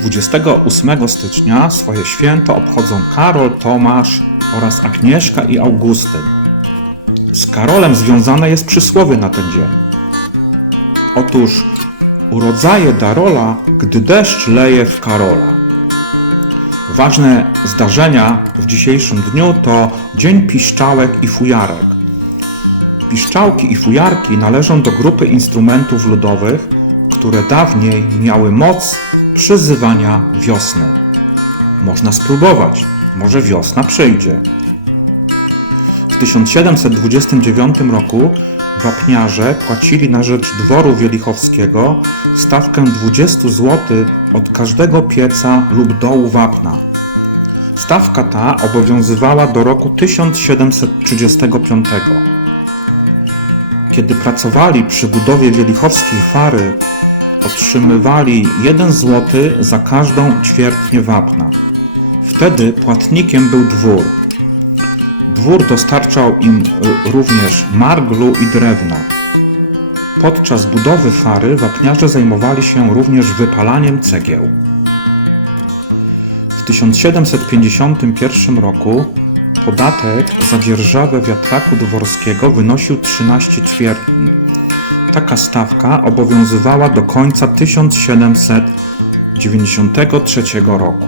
28 stycznia swoje święto obchodzą Karol, Tomasz oraz Agnieszka i Augustyn. Z Karolem związane jest przysłowie na ten dzień. Otóż urodzaje Darola, gdy deszcz leje w Karola. Ważne zdarzenia w dzisiejszym dniu to Dzień Piszczałek i Fujarek. Piszczałki i fujarki należą do grupy instrumentów ludowych, które dawniej miały moc przyzywania wiosny. Można spróbować, może wiosna przyjdzie. W 1729 roku wapniarze płacili na rzecz dworu wielichowskiego stawkę 20 zł od każdego pieca lub dołu wapna. Stawka ta obowiązywała do roku 1735. Kiedy pracowali przy budowie wielichowskiej fary, otrzymywali 1 zł za każdą ćwiertnię wapna. Wtedy płatnikiem był dwór. Dwór dostarczał im y, również marglu i drewna. Podczas budowy fary wapniarze zajmowali się również wypalaniem cegieł. W 1751 roku podatek za dzierżawę wiatraku dworskiego wynosił 13 ćwiertni. Taka stawka obowiązywała do końca 1793 roku.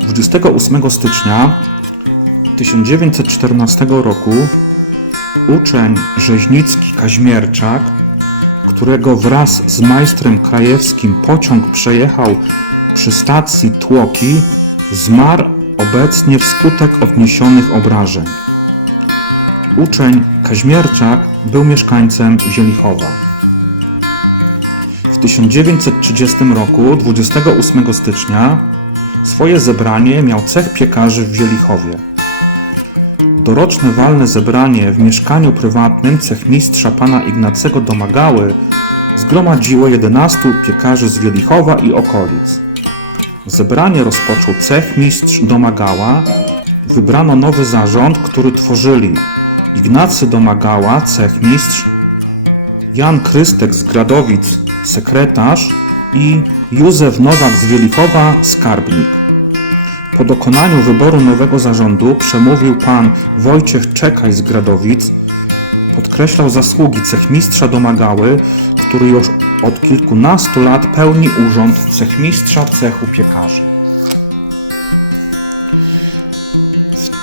28 stycznia 1914 roku uczeń rzeźnicki Kaźmierczak, którego wraz z majstrem krajewskim pociąg przejechał przy stacji Tłoki, zmarł obecnie wskutek odniesionych obrażeń. Uczeń Kaźmierczak był mieszkańcem Zielichowa. W 1930 roku, 28 stycznia, swoje zebranie miał cech piekarzy w Wielichowie. Doroczne walne zebranie w mieszkaniu prywatnym cechmistrza pana Ignacego Domagały zgromadziło 11 piekarzy z Wielichowa i okolic. Zebranie rozpoczął cechmistrz Domagała. Wybrano nowy zarząd, który tworzyli Ignacy Domagała, cechmistrz, Jan Krystek z Gradowic, sekretarz i Józef Nowak z Wielichowa, skarbnik. Po dokonaniu wyboru nowego zarządu przemówił pan Wojciech Czekaj z Gradowic. Podkreślał zasługi cechmistrza Domagały, który już od kilkunastu lat pełni urząd cechmistrza cechu piekarzy.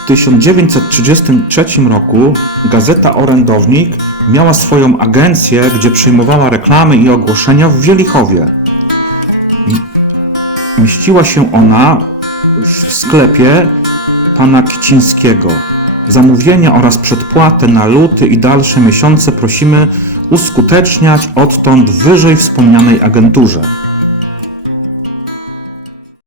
W 1933 roku gazeta Orędownik miała swoją agencję, gdzie przyjmowała reklamy i ogłoszenia w Wielichowie. Mieściła się ona w sklepie pana Kicińskiego. Zamówienia oraz przedpłatę na luty i dalsze miesiące prosimy uskuteczniać odtąd wyżej wspomnianej agenturze.